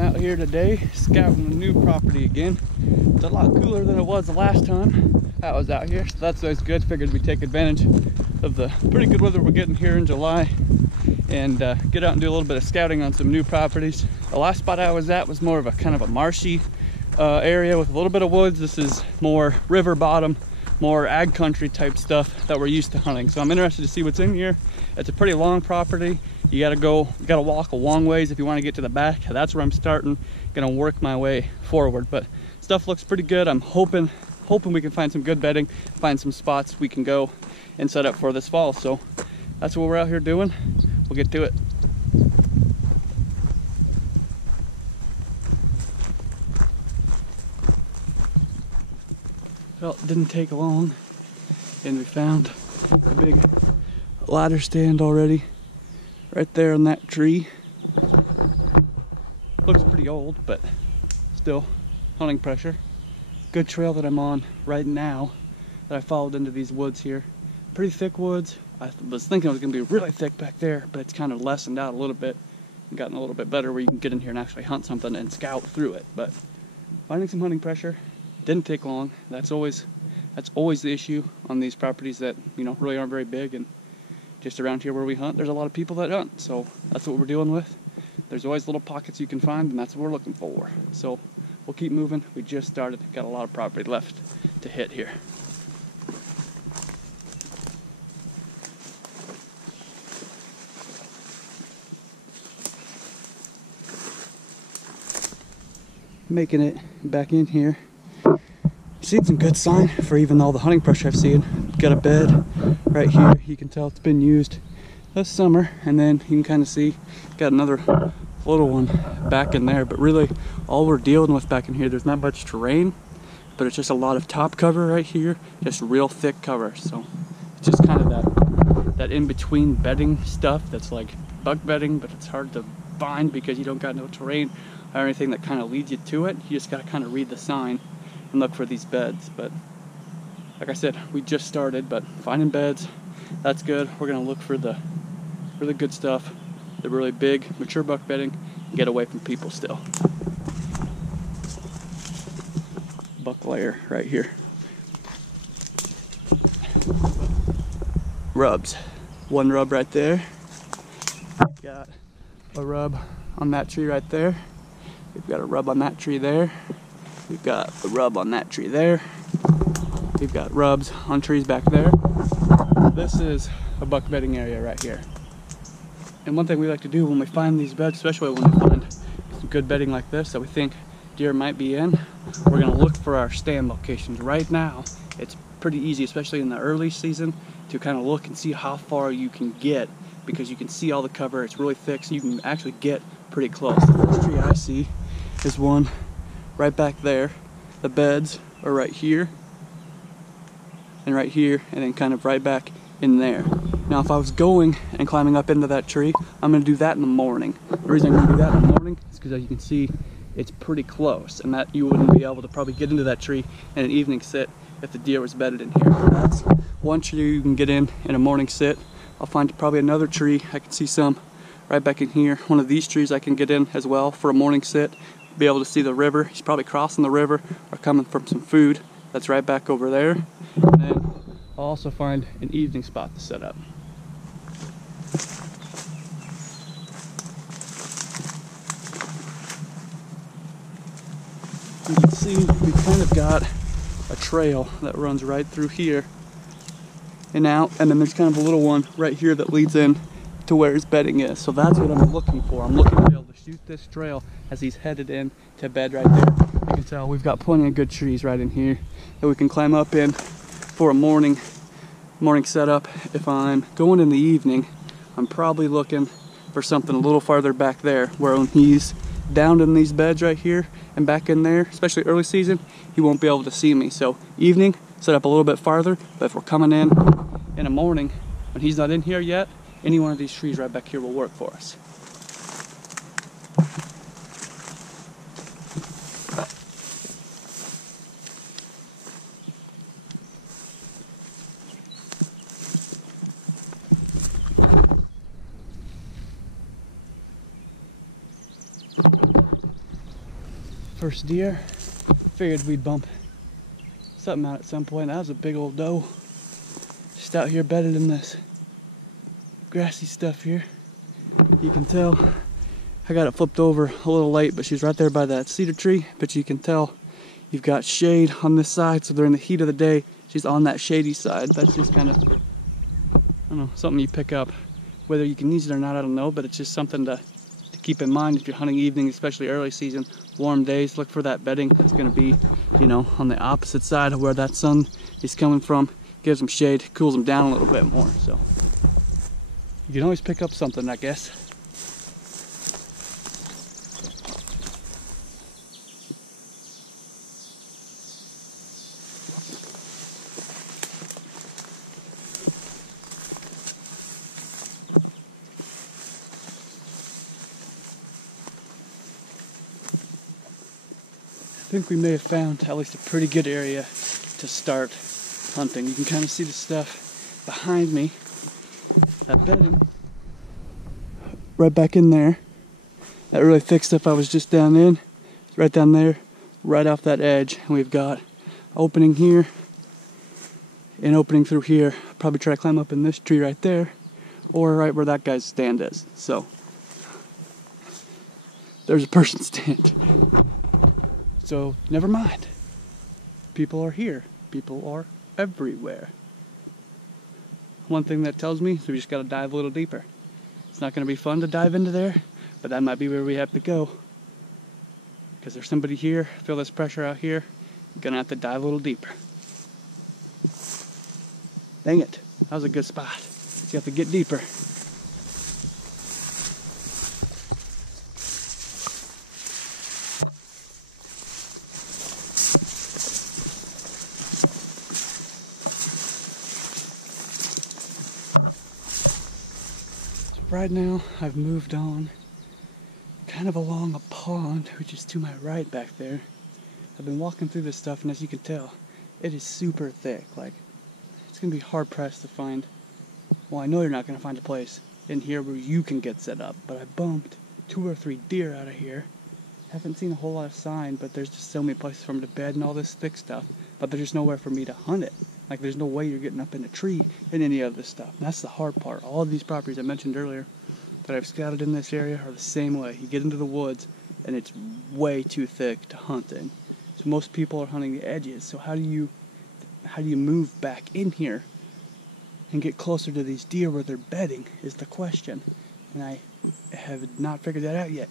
I'm out here today scouting a new property again. It's a lot cooler than it was the last time I was out here, so that's always good. Figured we'd take advantage of the pretty good weather we're getting here in July and get out and do a little bit of scouting on some new properties. The last spot I was at was more of a kind of a marshy area with a little bit of woods. This is more river bottom, more ag country type stuff that we're used to hunting. So I'm interested to see what's in here. It's a pretty long property. You gotta walk a long ways if you want to get to the back. That's where I'm starting. Gonna work my way forward, but stuff looks pretty good. I'm hoping we can find some good bedding, find some spots we can go and set up for this fall. So that's what we're out here doing. We'll get to it. Well, it didn't take long, and we found a big ladder stand already right there on that tree. Looks pretty old, but still hunting pressure. Good trail that I'm on right now that I followed into these woods here. Pretty thick woods. I was thinking it was going to be really thick back there, but it's kind of lessened out a little bit and gotten a little bit better where you can get in here and actually hunt something and scout through it. But finding some hunting pressure didn't take long. That's always the issue on these properties that, you know, really aren't very big, and just around here where we hunt, there's a lot of people that hunt. So that's what we're dealing with. There's always little pockets you can find, and that's what we're looking for. So we'll keep moving. We just started. Got a lot of property left to hit here. Making it back in here. Seen some good sign for even all the hunting pressure I've seen. Got a bed right here. You can tell it's been used this summer, and then you can kind of see got another little one back in there. But really all we're dealing with back in here, there's not much terrain, but it's just a lot of top cover right here, just real thick cover. So it's just kind of that in-between bedding stuff that's like buck bedding, but it's hard to find because you don't got no terrain or anything that kind of leads you to it. You just got to kind of read the sign and look for these beds. But like I said, we just started, but finding beds, that's good. We're gonna look for the really good stuff, the really big mature buck bedding, and get away from people still. Buck layer right here. Rubs. One rub right there. Got a rub on that tree right there. We've got a rub on that tree there. We've got a rub on that tree there. We've got rubs on trees back there. This is a buck bedding area right here. And one thing we like to do when we find these beds, especially when we find some good bedding like this that we think deer might be in, we're gonna look for our stand locations. Right now, it's pretty easy, especially in the early season, to kind of look and see how far you can get because you can see all the cover. It's really thick, so you can actually get pretty close. The first tree I see is one right back there. The beds are right here and right here, and then kind of right back in there. Now if I was going and climbing up into that tree, I'm going to do that in the morning. The reason I'm going to do that in the morning is because, as you can see, it's pretty close, and that you wouldn't be able to probably get into that tree in an evening sit if the deer was bedded in here. That's one tree you can get in a morning sit. I'll find probably another tree. I can see some right back in here. One of these trees I can get in as well for a morning sit. Be able to see the river. He's probably crossing the river or coming from some food. That's right back over there. And then I'll also find an evening spot to set up. You can see we kind of got a trail that runs right through here and out, and then there's kind of a little one right here that leads in to where his bedding is. So that's what I'm looking for. I'm looking to be able to shoot this trail as he's headed in to bed right there. You can tell we've got plenty of good trees right in here that we can climb up in for a morning setup. If I'm going in the evening, I'm probably looking for something a little farther back there, where when he's down in these beds right here and back in there, especially early season, he won't be able to see me. So evening, set up a little bit farther, but if we're coming in the morning when he's not in here yet, any one of these trees right back here will work for us. First deer. Figured we'd bump something out at some point. That was a big old doe. Just out here bedded in this grassy stuff here. You can tell I got it flipped over a little late, but she's right there by that cedar tree. But you can tell you've got shade on this side, so during the heat of the day, she's on that shady side. That's just kind of, I don't know, something you pick up. Whether you can use it or not, I don't know, but it's just something to keep in mind if you're hunting evening, especially early season, warm days. Look for that bedding. That's going to be, you know, on the opposite side of where that sun is coming from. Gives them shade, cools them down a little bit more. So you can always pick up something, I guess. I think we may have found at least a pretty good area to start hunting. You can kind of see the stuff behind me. That bedding right back in there. That really thick stuff I was just down in. It's right down there, right off that edge. And we've got opening here, an opening through here. Probably try to climb up in this tree right there, or right where that guy's stand is. So there's a person stand. So never mind. People are here. People are everywhere. One thing that tells me is we just got to dive a little deeper. It's not going to be fun to dive into there, but that might be where we have to go. Because there's somebody here, feel this pressure out here, you're going to have to dive a little deeper. Dang it, that was a good spot. So you have to get deeper. Right now, I've moved on kind of along a pond, which is to my right back there. I've been walking through this stuff, and as you can tell, it is super thick. Like, it's going to be hard pressed to find, well, I know you're not going to find a place in here where you can get set up, but I bumped 2 or 3 deer out of here. Haven't seen a whole lot of sign, but there's just so many places for them to bed and all this thick stuff, but there's just nowhere for me to hunt it. Like, there's no way you're getting up in a tree and any of this stuff. And that's the hard part. All of these properties I mentioned earlier that I've scouted in this area are the same way. You get into the woods, and it's way too thick to hunt in. So most people are hunting the edges. So how do you move back in here and get closer to these deer where they're bedding is the question. And I have not figured that out yet.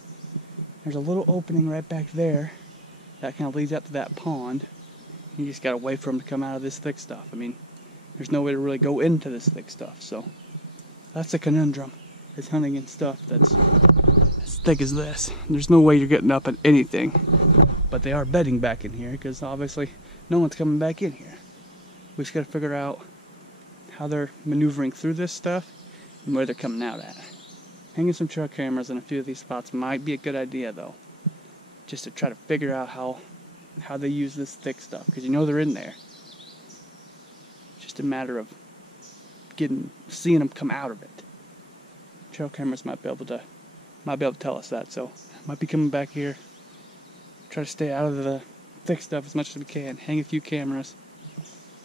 There's a little opening right back there that kind of leads out to that pond. You just gotta wait for them to come out of this thick stuff. I mean, there's no way to really go into this thick stuff, so that's a conundrum, is hunting in stuff that's as thick as this. There's no way you're getting up at anything, but they are bedding back in here because obviously no one's coming back in here. We just gotta figure out how they're maneuvering through this stuff and where they're coming out at. Hanging some trail cameras in a few of these spots might be a good idea though, just to try to figure out how they use this thick stuff, because you know they're in there. It's just a matter of seeing them come out of it. Trail cameras might be able to tell us that, so might be coming back here, try to stay out of the thick stuff as much as we can, hang a few cameras,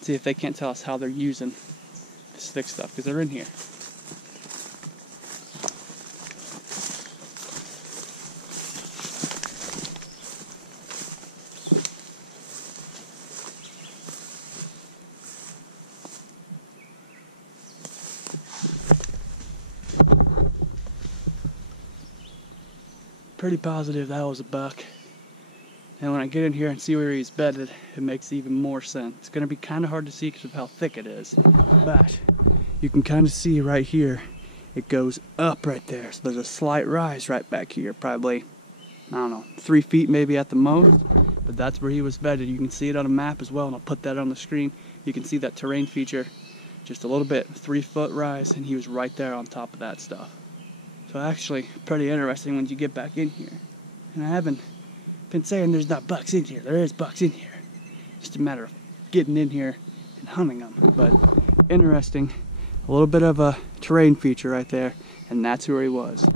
see if they can't tell us how they're using this thick stuff, because they're in here. Pretty positive that was a buck. And when I get in here and see where he's bedded, it makes even more sense. It's going to be kind of hard to see because of how thick it is. But you can kind of see right here, it goes up right there. So there's a slight rise right back here, probably, I don't know, 3 feet maybe at the most. But that's where he was bedded. You can see it on a map as well, and I'll put that on the screen. You can see that terrain feature, just a little bit, 3-foot rise, and he was right there on top of that stuff. So actually, pretty interesting when you get back in here. And I haven't been saying there's not bucks in here. There is bucks in here. Just a matter of getting in here and hunting them. But interesting, a little bit of a terrain feature right there, and that's where he was.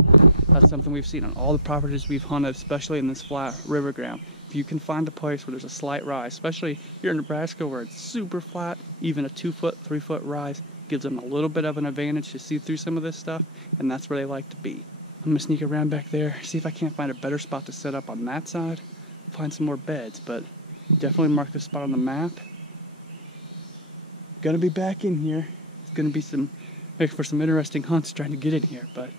That's something we've seen on all the properties we've hunted, especially in this flat river ground. if you can find a place where there's a slight rise, especially here in Nebraska where it's super flat, even a 2 foot, 3 foot rise gives them a little bit of an advantage to see through some of this stuff, and that's where they like to be. I'm gonna sneak around back there, see if I can't find a better spot to set up on that side, find some more beds, but definitely mark this spot on the map. Gonna be back in here. It's gonna be make for some interesting hunts trying to get in here, but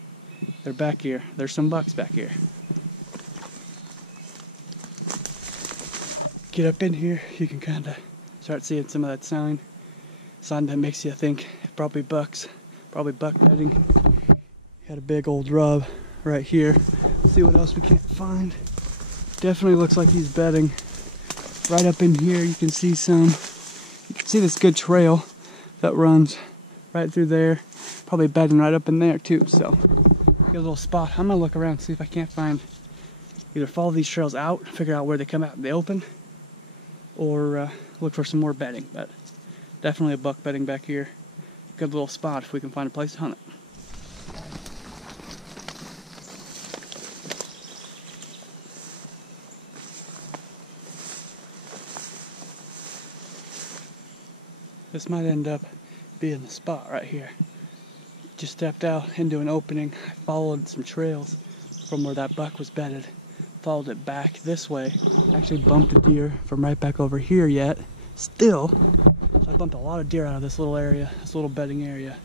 they're back here. There's some bucks back here. Get up in here, you can kind of start seeing some of that sign that makes you think probably bucks, probably buck bedding. Got a big old rub right here. Let's see what else we can't find. Definitely looks like he's bedding. Right up in here you can see this good trail that runs right through there. Probably bedding right up in there too, so got a little spot. I'm gonna look around, see if I can't find, either follow these trails out, figure out where they come out in the open, or look for some more bedding. But definitely a buck bedding back here. Good little spot if we can find a place to hunt it. This might end up being the spot right here. Just stepped out into an opening. I followed some trails from where that buck was bedded. Followed it back this way. Actually bumped a deer from right back over here yet. Still, so I bumped a lot of deer out of this little area, this little bedding area.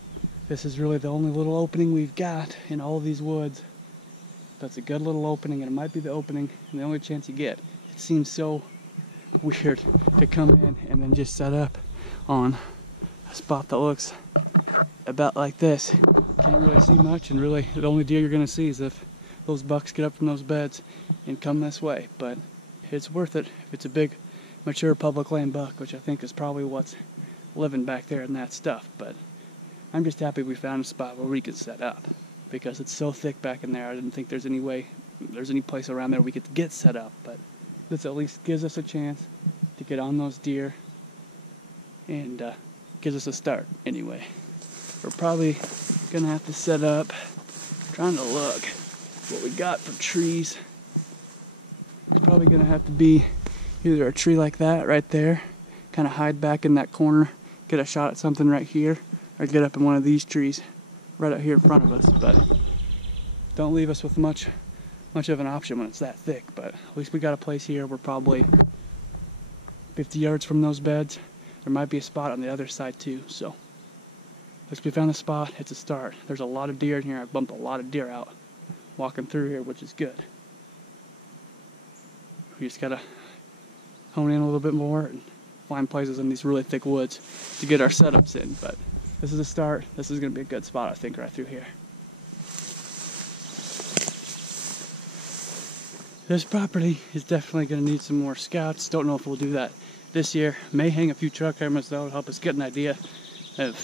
This is really the only little opening we've got in all of these woods. That's a good little opening, and it might be the opening and the only chance you get. It seems so weird to come in and then just set up on a spot that looks about like this. Can't really see much, and really the only deer you're gonna see is if those bucks get up from those beds and come this way. But it's worth it if it's a big mature public land buck, which I think is probably what's living back there in that stuff. But I'm just happy we found a spot where we could set up, because it's so thick back in there. I didn't think there's any place around there we could get set up, but this at least gives us a chance to get on those deer and gives us a start anyway. We're probably gonna have to set up, trying to look what we got for trees. It's probably gonna have to be either a tree like that right there, kind of hide back in that corner, get a shot at something right here, or get up in one of these trees right out here in front of us. But don't leave us with much of an option when it's that thick. But at least we got a place here. We're probably 50 yards from those beds. There might be a spot on the other side too, so at least we found a spot. It's a start. There's a lot of deer in here. I bumped a lot of deer out walking through here, which is good. We just gotta hone in a little bit more and find places in these really thick woods to get our setups in. But this is a start. This is gonna be a good spot, I think, right through here. This property is definitely gonna need some more scouts. Don't know if we'll do that this year. May hang a few trail cameras though to help us get an idea of,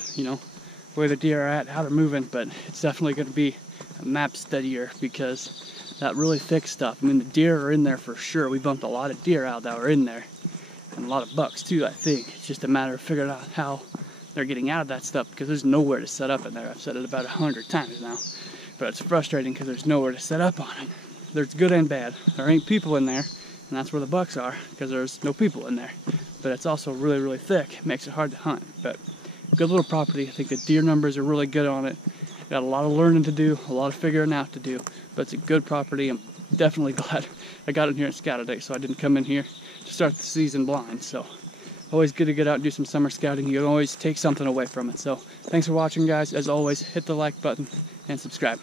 where the deer are at, how they're moving. But it's definitely going to be a map studier, because that really thick stuff, I mean, the deer are in there for sure. We bumped a lot of deer out that were in there, and a lot of bucks too, I think. It's just a matter of figuring out how they're getting out of that stuff, because there's nowhere to set up in there. I've said it about 100 times now, but it's frustrating because there's nowhere to set up on it. There's good and bad. There ain't people in there, and that's where the bucks are, because there's no people in there. But it's also really, really thick. It makes it hard to hunt. But good little property. I think the deer numbers are really good on it. Got a lot of learning to do, a lot of figuring out to do, but it's a good property. I'm definitely glad I got in here and scouted it, so I didn't come in here to start the season blind. So always good to get out and do some summer scouting. You can always take something away from it. So thanks for watching, guys. As always, hit the like button and subscribe.